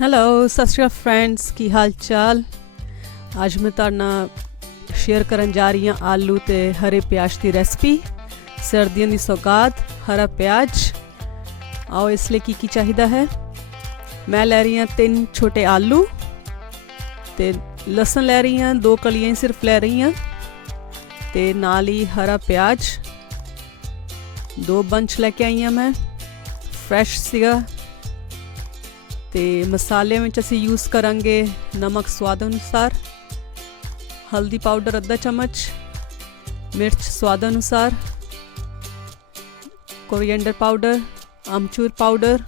Hello ਸਤਿ ਸ਼੍ਰੀ ਅਕਾਲ friends, ਕੀ ਹਾਲ ਚਾਲ। ਅੱਜ ਮੈਂ ਤੁਹਾਡੇ ਨਾਲ ਸ਼ੇਅਰ ਕਰਨ ਜਾ ਰਹੀ ਹਾਂ ਆਲੂ ਤੇ ਹਰੇ ਪਿਆਜ਼ ਦੀ ਰੈਸਪੀ। ਸਰਦੀਆਂ ਦੀ ਸੌਗਾਤ ਹਰਾ ਪਿਆਜ਼। ਆਓ ਇਸ ਲਈ ਕੀ ਚਾਹੀਦਾ ਹੈ। ਮੈਂ ਲੈ ਰਹੀ ਹਾਂ 3 ਛੋਟੇ ਆਲੂ ਤੇ ਲਸਣ ਲੈ ਰਹੀ ਹਾਂ, 2 ਕਲੀਆਂ ਸਿਰਫ ਲੈ ਰਹੀ ਹਾਂ ਤੇ ਨਾਲ ਹੀ ਹਰਾ ਪਿਆਜ਼ 2 ਬੰਚ ਲੈ ਕੇ ਆਈ ਹਾਂ ਮੈਂ, ਫਰੈਸ਼ ਸੀਗਾ। ਤੇ ਮਸਾਲੇ ਵਿੱਚ ਅਸੀਂ ਯੂਜ਼ ਕਰਾਂਗੇ ਨਮਕ ਸਵਾਦ ਅਨੁਸਾਰ, ਹਲਦੀ ਪਾਊਡਰ ਅੱਧਾ ਚਮਚ, ਮਿਰਚ ਸਵਾਦ ਅਨੁਸਾਰ, ਕੋਰੀਐਂਡਰ ਪਾਊਡਰ, ਅਮਚੂਰ ਪਾਊਡਰ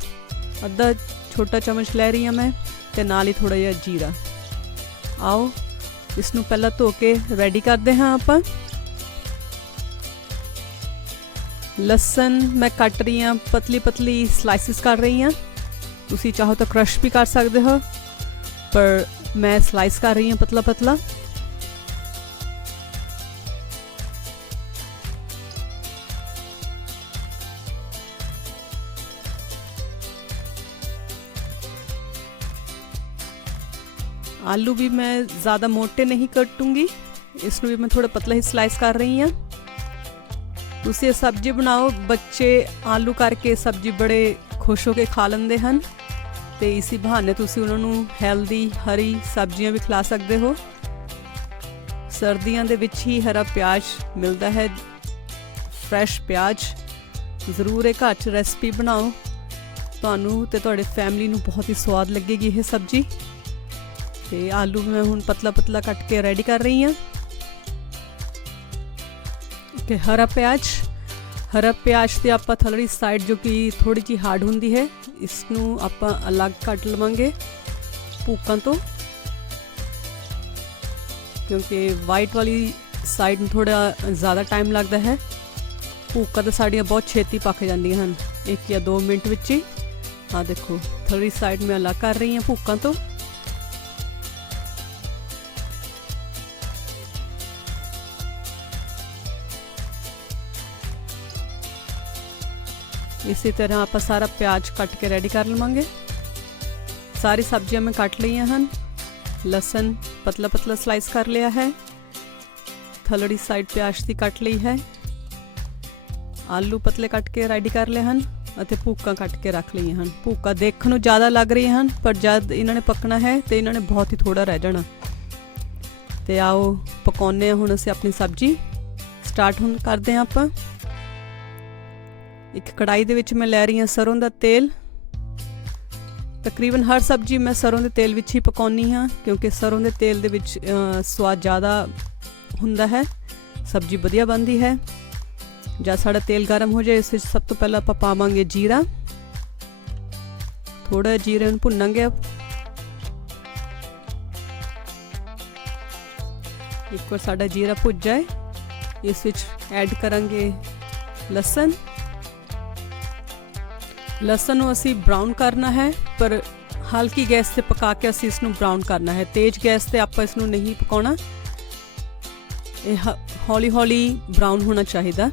ਅੱਧਾ ਛੋਟਾ ਚਮਚ ਲੈ ਰਹੀ ਹਾਂ ਮੈਂ ਤੇ ਨਾਲ ਹੀ ਥੋੜਾ ਜਿਹਾ ਜੀਰਾ। ਆਓ ਇਸ ਨੂੰ ਪਹਿਲਾਂ ਧੋ ਕੇ ਰੈਡੀ ਕਰਦੇ ਹਾਂ ਆਪਾਂ। ਲਸਣ ਮੈਂ ਕੱਟ ਰਹੀ ਹਾਂ, ਪਤਲੀ ਪਤਲੀ ਸਲਾਈਸਿਸ ਕਰ ਰਹੀ ਹਾਂ। ਤੁਸੀਂ ਚਾਹੋ ਤਾਂ ਕ੍ਰਸ਼ ਵੀ ਕਰ ਸਕਦੇ ਹੋ, ਪਰ ਮੈਂ ਸਲਾਈਸ ਕਰ ਰਹੀ ਹਾਂ ਪਤਲਾ ਪਤਲਾ। ਆਲੂ ਵੀ ਮੈਂ ज़्यादा ਮੋਟੇ ਨਹੀਂ ਕੱਟੂੰਗੀ, ਇਸ ਨੂੰ ਵੀ ਮੈਂ ਥੋੜਾ ਪਤਲਾ ਹੀ ਸਲਾਈਸ ਕਰ ਰਹੀ ਹਾਂ। ਤੁਸੀਂ ਇਹ ਸਬਜ਼ੀ ਬਣਾਓ, ਬੱਚੇ ਆਲੂ ਕਰਕੇ ਸਬਜ਼ੀ ਬੜੇ ਖੁਸ਼ ਹੋ ਕੇ ਖਾ ਲੈਂਦੇ ਹਨ ਤੇ ਇਸੇ ਬਹਾਨੇ ਤੁਸੀਂ ਉਹਨਾਂ ਨੂੰ ਹੈਲਦੀ ਹਰੀ ਸਬਜ਼ੀਆਂ ਵੀ ਖਿਲਾ ਸਕਦੇ ਹੋ। ਸਰਦੀਆਂ ਦੇ ਵਿੱਚ ਹੀ ਹਰਾ ਪਿਆਜ਼ ਮਿਲਦਾ ਹੈ, ਫਰੈਸ਼ ਪਿਆਜ਼। ਜ਼ਰੂਰ ਇਹ ਘਰ 'ਚ ਰੈਸਪੀ ਬਣਾਓ, ਤੁਹਾਨੂੰ ਤੇ ਤੁਹਾਡੇ ਫੈਮਿਲੀ ਨੂੰ ਬਹੁਤ ਹੀ ਸਵਾਦ ਲੱਗੇਗੀ ਇਹ ਸਬਜ਼ੀ। ਤੇ ਆਲੂ ਮੈਂ ਹੁਣ ਪਤਲਾ ਪਤਲਾ ਕੱਟ ਕੇ ਰੈਡੀ ਕਰ ਰਹੀ ਹਾਂ। ਕਿ ਹਰਾ ਪਿਆਜ਼ ਤੇ ਆਪਾਂ ਥਲੜੀ ਸਾਈਡ ਜੋ ਕਿ ਥੋੜੀ ਜਿਹੀ ਹਾਰਡ ਹੁੰਦੀ ਹੈ, ਇਸ ਨੂੰ ਆਪਾਂ ਅਲੱਗ ਕੱਟ ਲਵਾਂਗੇ ਭੂਕਾਂ ਤੋਂ, ਕਿਉਂਕਿ ਵਾਈਟ ਵਾਲੀ ਸਾਈਡ ਨੂੰ ਥੋੜਾ ਜ਼ਿਆਦਾ ਟਾਈਮ ਲੱਗਦਾ ਹੈ। ਭੂਕਾਂ ਤਾਂ ਸਾਡੀਆਂ ਬਹੁਤ ਛੇਤੀ ਪੱਕ ਜਾਂਦੀਆਂ ਹਨ, 1 ਜਾਂ 2 ਮਿੰਟ ਵਿੱਚ ਹੀ। ਆਹ ਦੇਖੋ, ਥਲੜੀ ਸਾਈਡ ਮੈਂ ਅਲੱਗ ਕਰ ਰਹੀ ਹਾਂ ਭੂਕਾਂ ਤੋਂ। ਇਸੇ ਤਰ੍ਹਾਂ ਆਪਾਂ ਸਾਰਾ ਪਿਆਜ਼ ਕੱਟ ਕੇ ਰੈਡੀ ਕਰ ਲਵਾਂਗੇ। ਸਾਰੀ ਸਬਜ਼ੀਆਂ ਮੈਂ ਕੱਟ ਲਈਆਂ ਹਨ। ਲਸਣ ਪਤਲਾ ਪਤਲਾ ਸਲਾਈਸ ਕਰ ਲਿਆ ਹੈ, ਥਲੜੀ ਸਾਈਡ ਪਿਆਜ਼ ਦੀ ਕੱਟ ਲਈ ਹੈ, ਆਲੂ ਪਤਲੇ ਕੱਟ ਕੇ ਰੈਡੀ ਕਰ ਲਏ ਹਨ ਅਤੇ ਭੂਕਾਂ ਕੱਟ ਕੇ ਰੱਖ ਲਈਆਂ ਹਨ। ਭੂਕਾਂ ਦੇਖਣ ਨੂੰ ਜ਼ਿਆਦਾ ਲੱਗ ਰਹੀਆਂ ਹਨ, ਪਰ ਜਦ ਇਹਨਾਂ ਨੇ ਪੱਕਣਾ ਹੈ ਤੇ ਇਹਨਾਂ ਨੇ ਬਹੁਤ ਹੀ ਥੋੜਾ ਰਹਿ ਜਾਣਾ। ਤੇ ਆਓ ਪਕਾਉਂਦੇ ਹਾਂ ਹੁਣ ਅਸੀਂ ਆਪਣੀ ਸਬਜ਼ੀ। ਸਟਾਰਟ ਹੁਣ ਕਰਦੇ ਹਾਂ ਆਪਾਂ। ਇੱਕ ਕੜਾਈ ਦੇ ਵਿੱਚ ਮੈਂ ਲੈ ਰਹੀ ਹਾਂ ਸਰੋਂ ਦਾ ਤੇਲ। ਤਕਰੀਬਨ ਹਰ ਸਬਜ਼ੀ ਮੈਂ ਸਰੋਂ ਦੇ ਤੇਲ ਵਿੱਚ ਹੀ ਪਕਾਉਣੀ ਹਾਂ, ਕਿਉਂਕਿ ਸਰੋਂ ਦੇ ਤੇਲ ਦੇ ਵਿੱਚ ਸਵਾਦ ਜ਼ਿਆਦਾ ਹੁੰਦਾ ਹੈ, ਸਬਜ਼ੀ ਵਧੀਆ ਬਣਦੀ ਹੈ। ਜਦ ਸਾਡਾ ਤੇਲ ਗਰਮ ਹੋ ਜਾਏ, ਇਸ ਵਿੱਚ ਸਭ ਤੋਂ ਪਹਿਲਾਂ ਆਪਾਂ ਪਾਵਾਂਗੇ ਜੀਰਾ। ਥੋੜਾ ਜੀਰੇ ਨੂੰ ਭੁੰਨਾਂਗੇ। ਇੱਕ ਵਾਰ ਸਾਡਾ ਜੀਰਾ ਭੁੱਜ ਜਾਏ, ਇਸ ਵਿੱਚ ਐਡ ਕਰਾਂਗੇ ਲਸਣ। ਲਸਣ ਨੂੰ ਅਸੀਂ ਬਰਾਊਨ ਕਰਨਾ ਹੈ, ਪਰ ਹਲਕੀ ਗੈਸ ਤੇ ਪਕਾ ਕੇ ਅਸੀਂ ਇਸ ਨੂੰ ਬਰਾਊਨ ਕਰਨਾ ਹੈ। ਤੇਜ਼ ਗੈਸ ਤੇ ਆਪਾਂ ਇਸ ਨੂੰ ਨਹੀਂ ਪਕਾਉਣਾ, ਇਹ ਹੌਲੀ ਹੌਲੀ ਬਰਾਊਨ ਹੋਣਾ ਚਾਹੀਦਾ।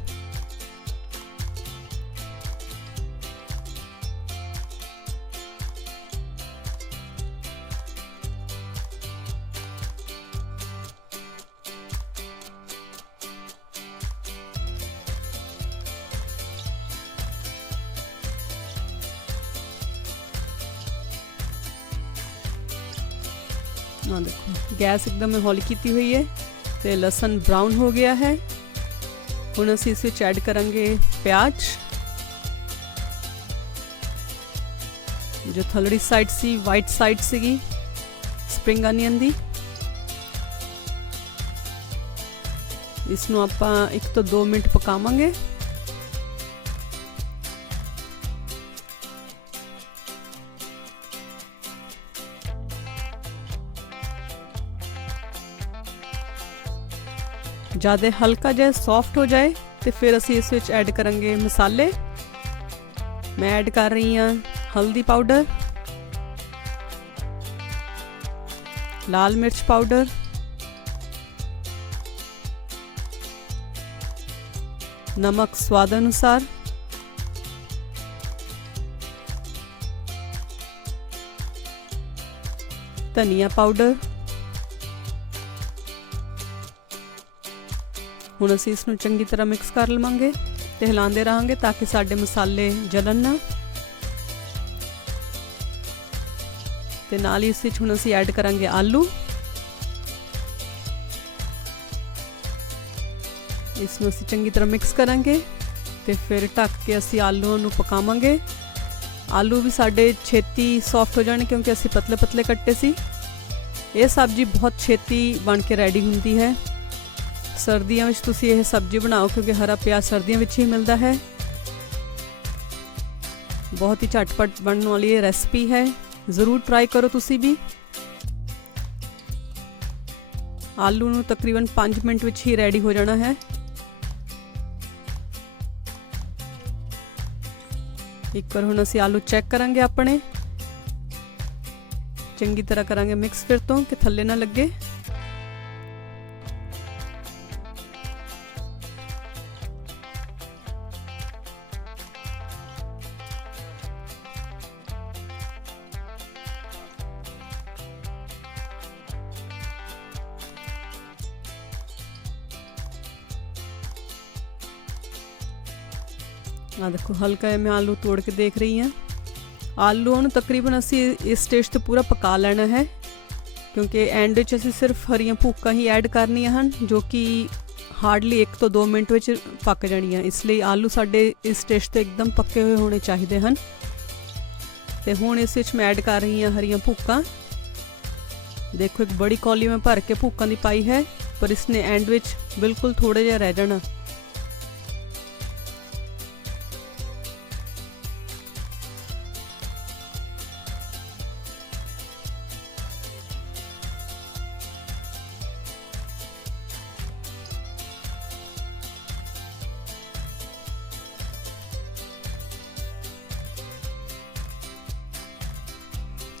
ਆ ਦੇਖੋ, ਗੈਸ ਇੱਕਦਮ ਹੌਲੀ ਕੀਤੀ ਹੋਈ ਹੈ ਤੇ ਲਸਣ ਬਰਾਊਨ ਹੋ ਗਿਆ ਹੈ। ਹੁਣ ਅਸੀਂ ਇਸ ਵਿੱਚ ਐਡ ਕਰਾਂਗੇ ਪਿਆਜ਼, ਜੋ ਥਲੜੀ ਸਾਈਡ ਸੀ, ਵਾਈਟ ਸਾਈਡ ਸੀਗੀ ਸਪਰਿੰਗ ਅਨੀਅਨ ਦੀ। ਇਸ ਨੂੰ ਆਪਾਂ 1 ਤੋਂ 2 ਮਿੰਟ ਪਕਾਵਾਂਗੇ। ज़्यादा हल्का जिहा सॉफ्ट हो जाए तो फिर असी इस विच ऐड करांगे मसाले। मैं ऐड कर रही हाँ हल्दी पाउडर, लाल मिर्च पाउडर, नमक स्वाद अनुसार, धनिया पाउडर। हुण असीं इस नूं चंगी तरह मिक्स कर लवांगे ते हिलांदे रहांगे ताकि साडे मसाले जलन ना। ते नाल ही इस विच हुण असीं ऐड करांगे आलू। इस नूं असीं चंगी तरह मिक्स करांगे ते फिर ढक के असीं आलूआं नूं पकावांगे। आलू भी साडे छेती सॉफ्ट हो जाने क्योंकि असीं पतले पतले कट्टे सी। ये सब्जी बहुत छेती बन के रेडी हुंदी है। सर्दियों में तुसी यह सब्जी बनाओ क्योंकि हरा प्याज सर्दियों में ही मिलता है। बहुत ही झटपट बनने वाली ये रेसिपी है, ज़रूर ट्राई करो तुसी भी। आलू नूं तकरीबन 5 मिनट विच ही रेडी हो जाना है। एक बार हुण असीं आलू चेक करांगे अपने, चंगी तरह करांगे मिक्स फिर तो कि थल्ले ना लगे। आ देखो हल्का है, मैं आलू तोड़ के देख रही हूँ। आलू नूं तकरीबन असी इस स्टेज ते पूरा पका लेना है क्योंकि एंड विच असी सिर्फ हरियां भूकां ही ऐड करनियां हन जो कि हार्डली 1 तो 2 मिनट विच पक जाणियां। इसलिए आलू साडे इस स्टेज ते एकदम पक्के हुए होने चाहिए हैं। ते हुण इस विच मैं ऐड कर रही हूँ हरियां भूकां। देखो एक बड़ी कौली में भर के भूकां दी पाई है, पर इसने एंड विच बिल्कुल थोड़े जिहा रह जाना।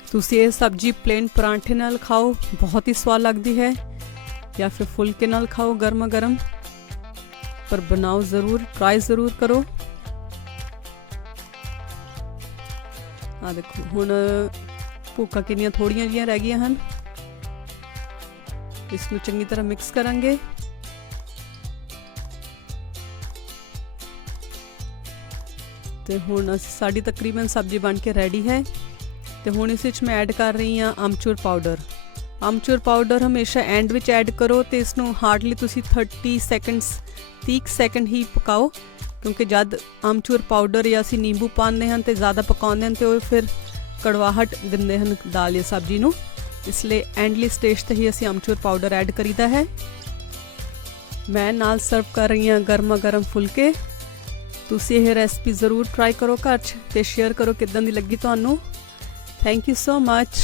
तुसी ये सब्जी प्लेन परांठे नाल खाओ, बहुत ही स्वाद लगती है, या फिर फुलके नाल खाओ गर्मा गर्म, पर बनाओ ज़रूर, ट्राई ज़रूर करो। आ देखो हुण भूखा किनियां थोड़ियां जिहियां रह गईयां हन। इसनूं चंगी तरह मिक्स करांगे। ते हुण साडी तकरीबन सब्जी बन के रेडी है। तो हुण इस विच मैं ऐड कर रही हाँ आमचूर पाउडर। आमचूर पाउडर हमेशा एंड विच ऐड करो तो इसनूं हार्डली तुसी 30 सेकंड ही पकाओ क्योंकि जब आमचूर पाउडर या असी नींबू पाते हैं तो ज़्यादा पकाते हैं तो फिर कड़वाहट दिंदे हैं दाल या सब्जी नूं। इसलिए एंडली स्टेज ते ही असी आमचूर पाउडर ऐड करीदा है। मैं नाल सर्व कर रही हाँ गर्मा गर्म फुलके। तुसी यह रेसिपी ज़रूर ट्राई करो घर च ते शेयर करो किदां दी लगी तुहानूं। Thank you so much.